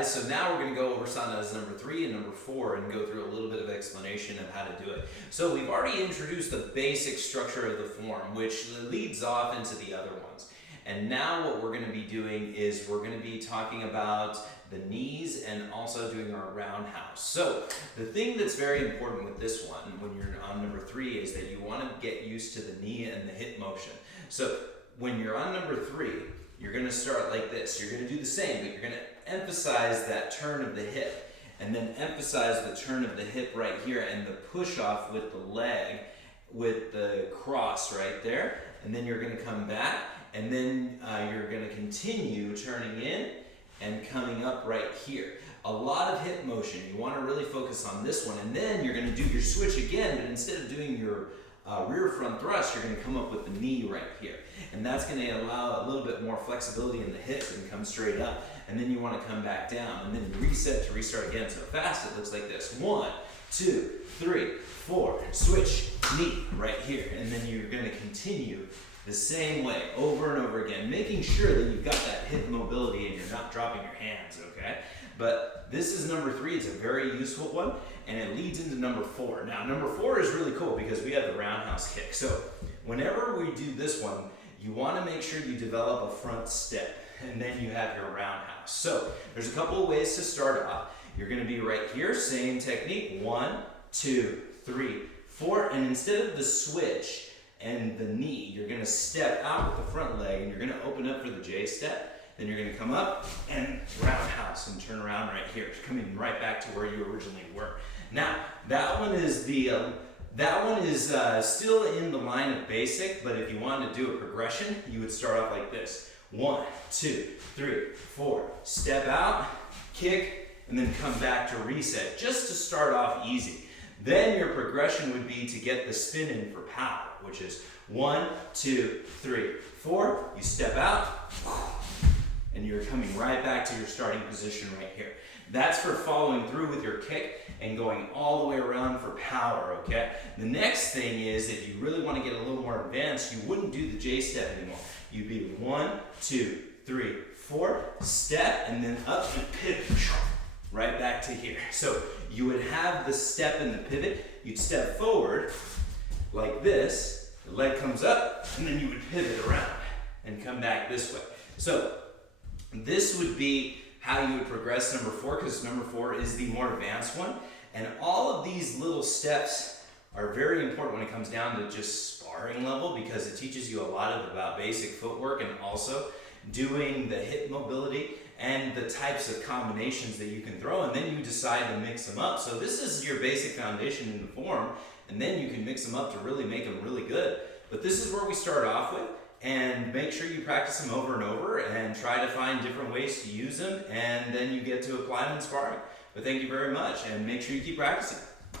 guys. So now we're going to go over Sanda's number 3 and number 4 and go through a little bit of explanation of how to do it. So we've already introduced the basic structure of the form, which leads off into the other ones. And now what we're going to be doing is we're going to be talking about the knees and also doing our roundhouse. So the thing that's very important with this one when you're on number 3 is that you want to get used to the knee and the hip motion. So when you're on number 3, you're going to start like this. You're going to do the same, but you're going to emphasize that turn of the hip and then emphasize the turn of the hip right here and the push off with the leg with the cross right there. And then you're going to come back and then you're going to continue turning in and coming up right here. A lot of hip motion. You want to really focus on this one. And then you're going to do your switch again, but instead of doing your rear front thrust, you're going to come up with the knee right here. And that's going to allow a little bit more flexibility in the hips and come straight up. And then you want to come back down and then reset to restart again. So fast, it looks like this. 1, 2, 3, 4. Switch, knee right here. And then you're going to continue the same way over and over again, making sure that you've got that hip mobility and you're not dropping your hands, okay? But this is number 3. It's a very useful one, and it leads into number 4. Now, number 4 is really cool because we have the roundhouse kick. So whenever we do this one, you want to make sure you develop a front step, and then you have your roundhouse. So there's a couple of ways to start off. You're going to be right here, same technique, 1, 2, 3, 4, and instead of the switch and the knee, you're going to step out with the front leg, and you're going to open up for the J step. Then you're going to come up and roundhouse and turn around right here, coming right back to where you originally were. Now, that one is still in the line of basic, but if you wanted to do a progression, you would start off like this. 1, 2, 3, 4. Step out, kick, and then come back to reset, just to start off easy. Then your progression would be to get the spin in for power, which is 1, 2, 3, 4. You step out, and you're coming right back to your starting position right here. That's for following through with your kick and going all the way around for power, okay? The next thing is, if you really want to get a little more advanced, you wouldn't do the J step anymore. You'd be 1, 2, 3, 4, step, and then up and pivot, right back to here. So you would have the step and the pivot. You'd step forward like this, the leg comes up, and then you would pivot around and come back this way. So this would be how you would progress number 4, because number 4 is the more advanced one. And all of these little steps are very important when it comes down to just sparring level, because it teaches you a lot about basic footwork and also doing the hip mobility and the types of combinations that you can throw, and then you decide to mix them up. So this is your basic foundation in the form, and then you can mix them up to really make them really good. But this is where we start off with, and make sure you practice them over and over and try to find different ways to use them, and then you get to apply them in sparring. But thank you very much, and make sure you keep practicing.